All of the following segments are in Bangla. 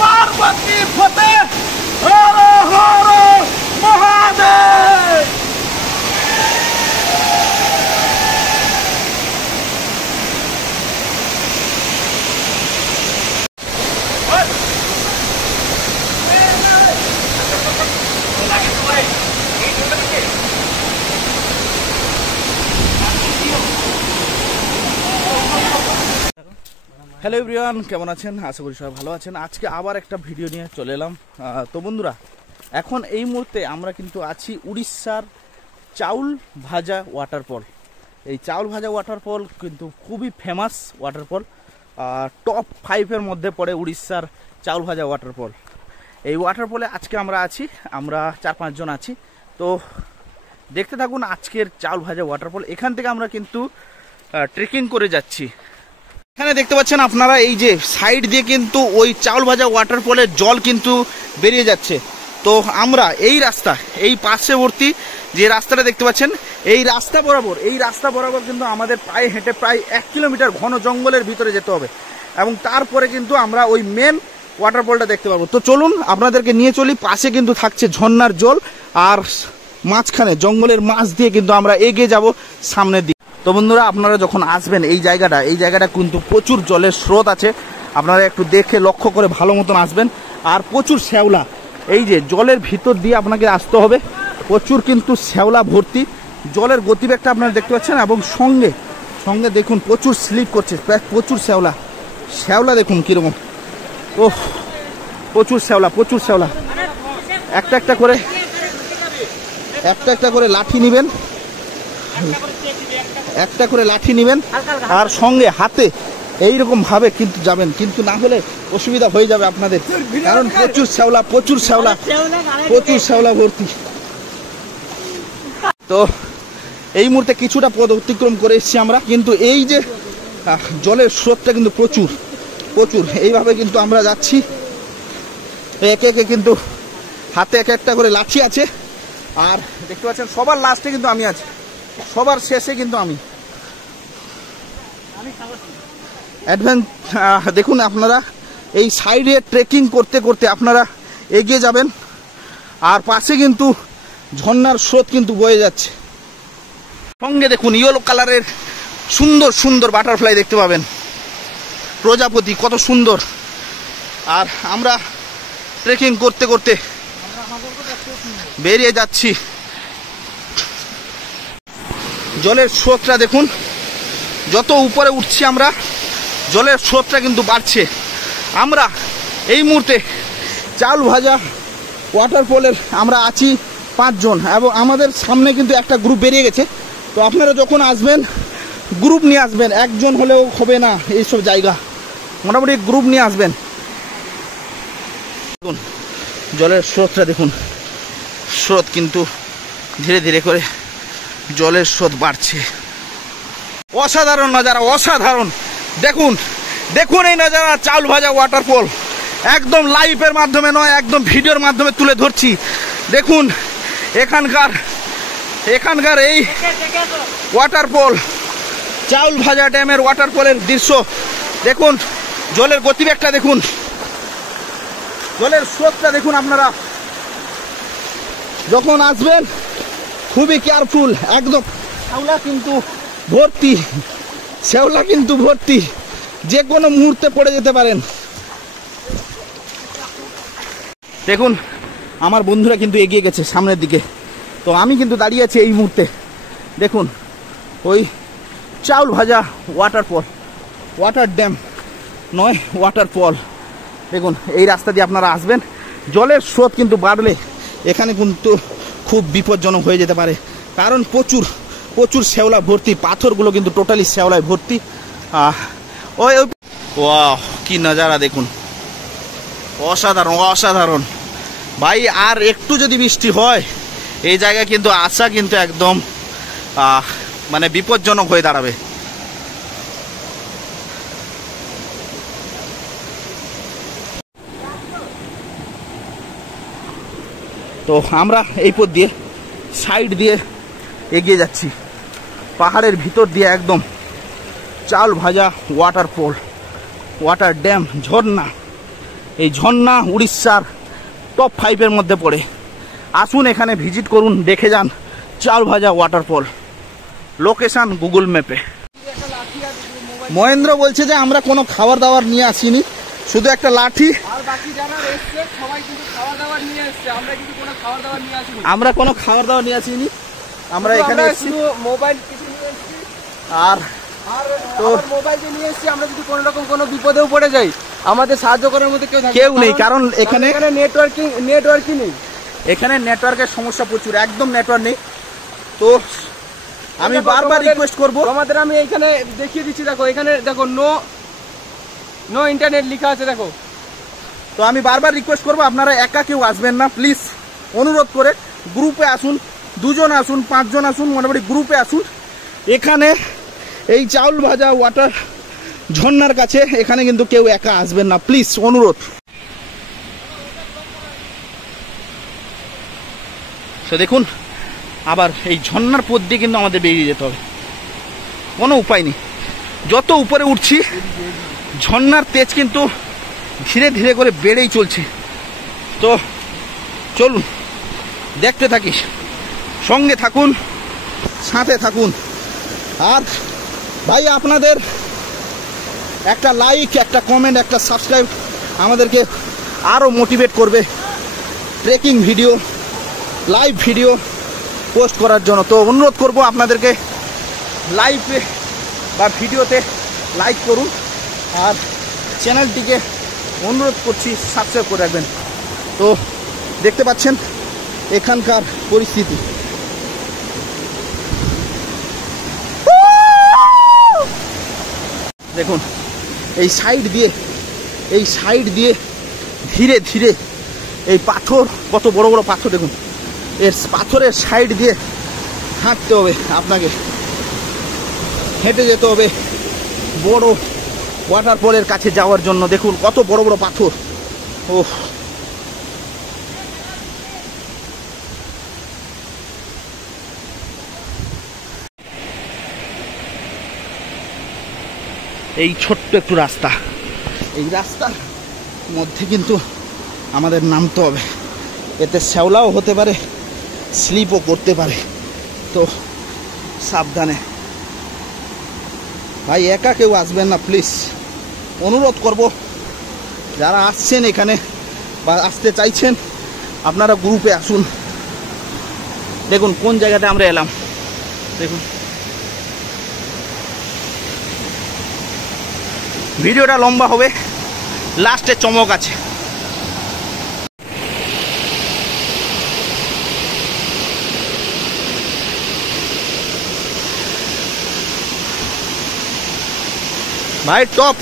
পার্বতী ফতে হর হর মহাদেব। হ্যালো এভরিওয়ান, কেমন আছেন? আশা করি সবাই ভালো আছেন। আজকে আবার একটা ভিডিও নিয়ে চলে এলাম। তো বন্ধুরা, এখন এই মুহূর্তে আমরা কিন্তু আছি উড়িষ্যার চাউল ভাজা ওয়াটারফল। এই চাউল ভাজা ওয়াটারফল কিন্তু খুবই ফেমাস ওয়াটারফল, টপ 5-এর মধ্যে পড়ে উড়িষ্যার চাউল ভাজা ওয়াটারফল। এই ওয়াটারফলে আজকে আমরা আছি, আমরা 4-5 জন আছি। তো দেখতে থাকুন আজকের চাউল ভাজা ওয়াটারফল। এখান থেকে আমরা কিন্তু ট্রেকিং করে যাচ্ছি। এখানে দেখতে পাচ্ছেন আপনারা, এই যে সাইড দিয়ে কিন্তু ওই চাউল ভাজা ওয়াটারফলের জল কিন্তু বেরিয়ে যাচ্ছে। তো আমরা এই রাস্তা, এই পার্শ্ববর্তী যে রাস্তাটা দেখতে পাচ্ছেন, এই রাস্তা বরাবর কিন্তু আমাদের পায়ে হেঁটে প্রায় 1 কিলোমিটার ঘন জঙ্গলের ভিতরে যেতে হবে, এবং তারপরে কিন্তু আমরা ওই মেন ওয়াটারফলটা দেখতে পাবো। তো চলুন আপনাদেরকে নিয়ে চলি। পাশে কিন্তু থাকছে ঝর্ণার জল, আর মাঝখানে জঙ্গলের মাঝ দিয়ে কিন্তু আমরা এগিয়ে যাব সামনের দিকে। তো বন্ধুরা, আপনারা যখন আসবেন এই জায়গাটা কিন্তু প্রচুর জলের স্রোত আছে। আপনারা একটু দেখে লক্ষ্য করে ভালো মতন আসবেন। আর প্রচুর শ্যাওলা, এই যে জলের ভিতর দিয়ে আপনাকে আসতে হবে। প্রচুর কিন্তু শ্যাওলা ভর্তি, জলের গতিবেগটা আপনারা দেখতে পাচ্ছেন, এবং সঙ্গে সঙ্গে দেখুন প্রচুর স্লিপ করছে, প্রচুর শ্যাওলা দেখুন কিরকম। ও প্রচুর শ্যাওলা। একটা একটা করে লাঠি নেবেন, আর সঙ্গে হাতে এইরকম ভাবে কিন্তু যাবেন, কিন্তু না হলে অসুবিধা হয়ে যাবে আপনাদের, কারণ প্রচুর শ্যাওলা ভর্তি। তো এই মুহূর্তে কিছুটা পথ অতিক্রম করে এসেছি আমরা, কিন্তু এই যে জলের স্রোতটা কিন্তু প্রচুর এইভাবে কিন্তু আমরা যাচ্ছি। একে একে কিন্তু হাতে একটা করে লাঠি আছে, আর দেখতে পাচ্ছেন সবার লাস্টে কিন্তু আমি আছি, সবার শেষে কিন্তু আমি। দেখুন আপনারা এই সাইডে ট্রেকিং করতে করতে আপনারা এগিয়ে যাবেন, আর পাশে কিন্তু ঝর্ণার স্রোত কিন্তু বয়ে যাচ্ছে। সঙ্গে দেখুন ইয়েলো কালারের সুন্দর বাটারফ্লাই দেখতে পাবেন, প্রজাপতি, কত সুন্দর। আর আমরা ট্রেকিং করতে করতে বেরিয়ে যাচ্ছি। জলের স্রোতটা দেখুন, যত উপরে উঠছি আমরা জলের স্রোতটা কিন্তু বাড়ছে। আমরা এই মুহূর্তে চাউল ভাজা ওয়াটারফলের আমরা আছি 5 জন, এবং আমাদের সামনে কিন্তু একটা গ্রুপ বেরিয়ে গেছে। তো আপনারা যখন আসবেন গ্রুপ নিয়ে আসবেন, একজন হলেও হবে না এইসব জায়গা, মোটামুটি গ্রুপ নিয়ে আসবেন। দেখুন জলের স্রোতটা দেখুন, স্রোত কিন্তু ধীরে ধীরে করে জলের স্রোত বাড়ছে। অসাধারণ নজারা, অসাধারণ। দেখুন এই নজারা, চাউল ভাজা ওয়াটারফল। একদম লাইভের মাধ্যমে নয়, একদম ভিডিওর মাধ্যমে তুলে ধরছি। দেখুন এখানকার এই ওয়াটারফল, চাউল ভাজা ড্যামের ওয়াটারফলের দৃশ্য দেখুন। জলের গতিবেগটা দেখুন, জলের স্রোতটা দেখুন। আপনারা যখন আসবেন খুবই কেয়ারফুল, একদম শ্যাওলা কিন্তু ভর্তি, যে কোনো মুহূর্তে পড়ে যেতে পারেন। দেখুন আমার বন্ধুরা কিন্তু এগিয়ে গেছে সামনের দিকে, তো আমি কিন্তু দাঁড়িয়ে আছি এই মুহূর্তে। দেখুন ওই চাউল ভাজা ওয়াটারফল, ওয়াটার ড্যাম নয়, ওয়াটারফল। দেখুন এই রাস্তা দিয়ে আপনারা আসবেন। জলের স্রোত কিন্তু বাড়লে এখানে কিন্তু খুব বিপজ্জনক হয়ে যেতে পারে, কারণ প্রচুর শ্যাওলা ভর্তি, পাথরগুলো কিন্তু টোটালি শ্যাওলায় ভর্তি। ওয়াও কি নজারা দেখুন, অসাধারণ ভাই। আর একটু যদি বৃষ্টি হয় এই জায়গায় কিন্তু আসা কিন্তু একদম মানে বিপজ্জনক হয়ে দাঁড়াবে। তো আমরা এই পথ দিয়ে সাইড দিয়ে এগিয়ে যাচ্ছি, পাহাড়ের ভিতর দিয়ে একদম চাউল ভাজা ওয়াটারফল, ওয়াটার ড্যাম, ঝর্ণা। এই ঝর্ণা উড়িষ্যার টপ 5-এর মধ্যে পড়ে। আসুন এখানে ভিজিট করুন, দেখে যান চাউল ভাজা ওয়াটারফল। লোকেশন গুগল ম্যাপে। মহেন্দ্র বলছে যে আমরা কোনো খাবার দাবার নিয়ে আসিনি, শুধু একটা লাঠি। আর বাকি যারা এসেছে সবাই কিন্তু খাবার দাবার নিয়ে এসেছে, আমরা কিন্তু কোনো খাবার দাবার নিয়ে আসিনি। আমরা কোনো খাবার দাবার নিয়ে আসিনি, আমরা এখানে শুধু মোবাইল কিছু নিয়ে এসেছি। আর তো মোবাইল যে নিয়ে এসেছি, আমরা যদি কোনো রকম কোনো বিপদেও পড়ে যাই, আমাদের সাহায্য করার মধ্যে কেউ নেই, কারণ এখানে নেটওয়ার্কিং নেই। এখানে নেটওয়ার্কের সমস্যা প্রচুর, একদম নেটওয়ার্ক নেই। তো আমি বারবার রিকোয়েস্ট করব, আমাদের আমি এইখানে দেখিয়ে দিচ্ছি, দেখো এখানে দেখো নো ইন্টারনেট লেখা আছে, দেখো। তো আমি বারবার রিকোয়েস্ট করব, আপনারা একা কেউ আসবেন না প্লিজ, অনুরোধ করে গ্রুপে আসুন, 2 জন আসুন, 5 জন আসুন, মোটামুটি গ্রুপে আসুন। এখানে এই চাউল ভাজা ওয়াটার ঝর্ণার কাছে এখানে কিন্তু কেউ একা আসবেন না প্লিজ, অনুরোধ। তো দেখুন, আবার এই ঝর্ণার পথ দিয়ে কিন্তু আমাদের বেরিয়ে যেতে হবে, কোনো উপায় নেই। যত উপরে উঠছি ঝর্ণার তেজ কিন্তু ধীরে ধীরে করে বেড়েই চলছে। তো চলুন দেখতে থাকিস, সঙ্গে থাকুন, সাথে থাকুন। আর ভাই আপনাদের একটা লাইক, একটা কমেন্ট, একটা সাবস্ক্রাইব আমাদেরকে আরও মোটিভেট করবে trekking video, live video post করার জন্য। তো অনুরোধ করব আপনাদেরকে লাইভে বা ভিডিওতে লাইক করুন, আর চ্যানেলটিকে অনুরোধ করছি সাবস্ক্রাইব করে রাখবেন। তো দেখতে পাচ্ছেন এখানকার পরিস্থিতি, দেখুন এই সাইড দিয়ে ধীরে ধীরে এই পাথর, কত বড় বড় পাথর দেখুন, এর পাথরের সাইড দিয়ে হাঁটতে হবে আপনাকে, হেঁটে যেতে হবে বড় ওয়াটারফলের কাছে যাওয়ার জন্য। দেখুন কত বড় বড় পাথর। ওহ, এই ছোট্ট একটু রাস্তা, এই রাস্তার মধ্যে কিন্তু আমাদের নামতে হবে, এতে শ্যাওলাও হতে পারে, স্লিপও করতে পারে, তো সাবধানে। ভাই একা কেউ আসবেন না প্লিজ, অনুরোধ করব। যারা আসছেন এখানে বা আসতে চাইছেন, আপনারা গ্রুপে আসুন। দেখুন কোন জায়গাতে আমরা এলাম, দেখুন। ভিডিওটা লম্বা হবে, লাস্টে চমক আছে। ভাই টপ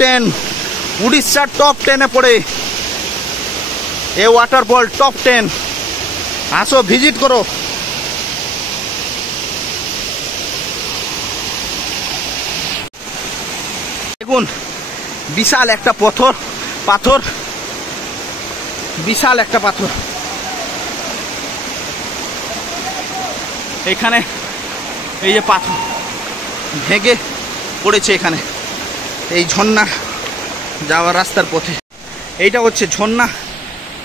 10 উড়িষ্যার টপ 10-এ পড়ে এ ওয়াটারফল, টপ 10। আসো ভিজিট করো। দেখুন বিশাল একটা পাথর, বিশাল একটা পাথর। এখানে এই যে পাথর ভেঙে পড়েছে এখানে, এই ঝর্ণা যাওয়ার রাস্তার পথে। এইটা হচ্ছে ঝর্ণা,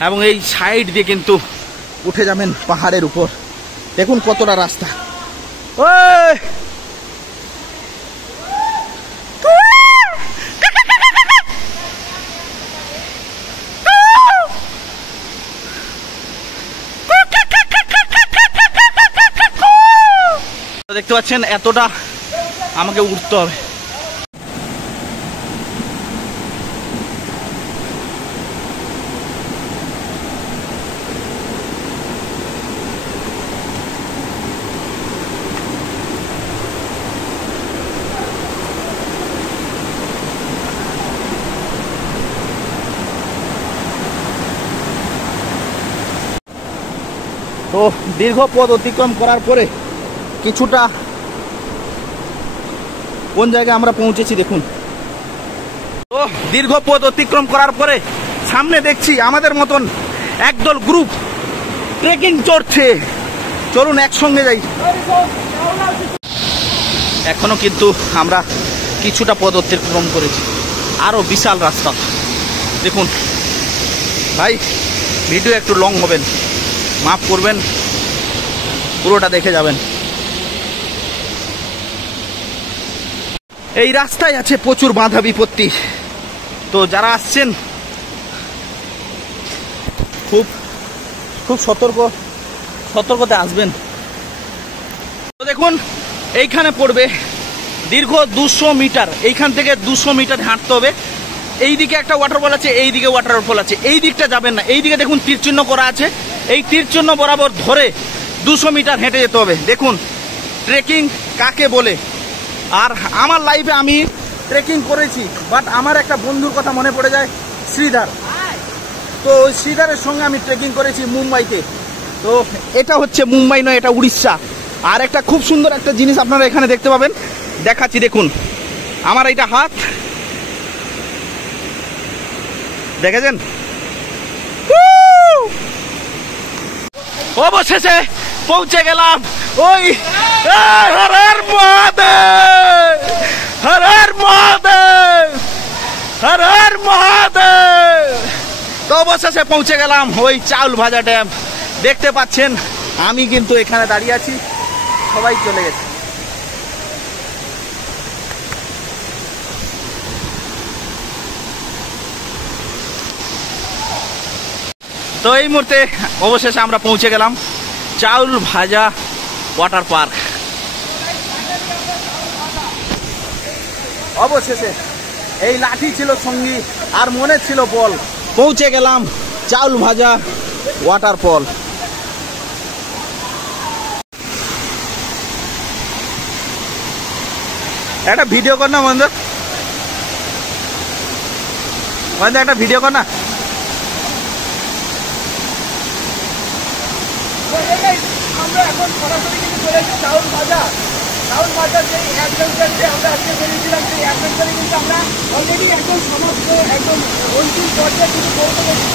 এবং এই সাইড দিয়ে কিন্তু উঠে যাবেন পাহাড়ের উপর। দেখুন কতটা রাস্তা। ওই দেখতে পাচ্ছেন এতটা আমাকে উঠতে হবে। তো দীর্ঘ পথ অতিক্রম করার পরে কিছুটা কোন জায়গায় আমরা পৌঁছেছি দেখুন। তো দীর্ঘ পথ অতিক্রম করার পরে সামনে দেখছি আমাদের মতন একদল গ্রুপ ট্রেকিং চড়ছে। চলুন একসঙ্গে যাই। এখনো কিন্তু আমরা কিছুটা পথ অতিক্রম করেছি, আরো বিশাল রাস্তা। দেখুন ভাই, ভিডিও একটু লং হবেন, মাফ করবেন, পুরোটা দেখে যাবেন। এই রাস্তায় আছে প্রচুর বাধা বিপত্তি, তো যারা আসছেন খুব খুব সতর্কতে আসবেন। তো দেখুন এইখানে পড়বে দীর্ঘ 200 মিটার, এইখান থেকে 200 মিটার হাঁটতে হবে। এই দিকে একটা ওয়াটারফল আছে, এই দিকে ওয়াটারফল আছে, এই দিকটা যাবেন না, এই দিকে দেখুন তীর চিহ্ন করা আছে, এই তীর চিহ্ন বরাবর ধরে 200 মিটার হেঁটে যেতে হবে। দেখুন ট্রেকিং কাকে বলে। আর আমার লাইফে আমি ট্রেকিং করেছি, বাট আমার একটা বন্ধুর কথা মনে পড়ে যায়, শ্রীধর। তো ওই শ্রীধরের সঙ্গে আমি ট্রেকিং করেছি মুম্বাইতে। তো এটা হচ্ছে মুম্বাই নয়, এটা উড়িষ্যা। আর একটা খুব সুন্দর একটা জিনিস আপনারা এখানে দেখতে পাবেন, দেখাচ্ছি দেখুন। আমার এইটা হাত দেখেছেন? অবশেষে পৌঁছে গেলাম ওই হর হর মহাদেব, হর হর মহাদেব, হর হর মহাদেব। তো অবশেষে পৌঁছে গেলাম ওই চাউল ভাজা ড্যাম। দেখতে পাচ্ছেন আমি কিন্তু এখানে দাঁড়িয়ে আছি, সবাই চলে গেছে। তো এই মুহূর্তে অবশেষে আমরা পৌঁছে গেলাম চাউল ভাজা ওয়াটার পার্ক। অবশেষে এই লাঠি ছিল সঙ্গী আর মনে ছিল বল, পৌঁছে গেলাম চাউল ভাজা ওয়াটার ফল। একটা ভিডিও কর না বন্ধু, একটা ভিডিও কর না। আমরা এখন সরাসরি কিন্তু চলে এসেছি চাউল ভাজা যে অ্যাডভেঞ্চারে আমরা আজকে বেরিয়েছিলাম, সেই অ্যাডভেঞ্চারে কিন্তু আমরা অলরেডি একদম সমাপ্ত, একদম অন্তিম পর্যায়ে কিন্তু পৌঁছে গেছি।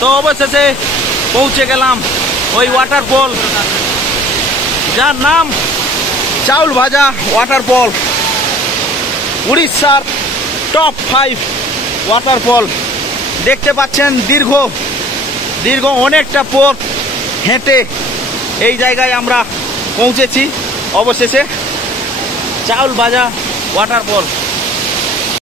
তো অবশেষে পৌঁছে গেলাম ওই ওয়াটারফল, যার নাম চাউল ভাজা ওয়াটারফল, উড়িষ্যার টপ 5 ওয়াটারফল। দেখতে পাচ্ছেন দীর্ঘ অনেকটা পথ হেঁটে এই জায়গায় আমরা পৌঁছেছি অবশেষে চাউল ভাজা ওয়াটারফল।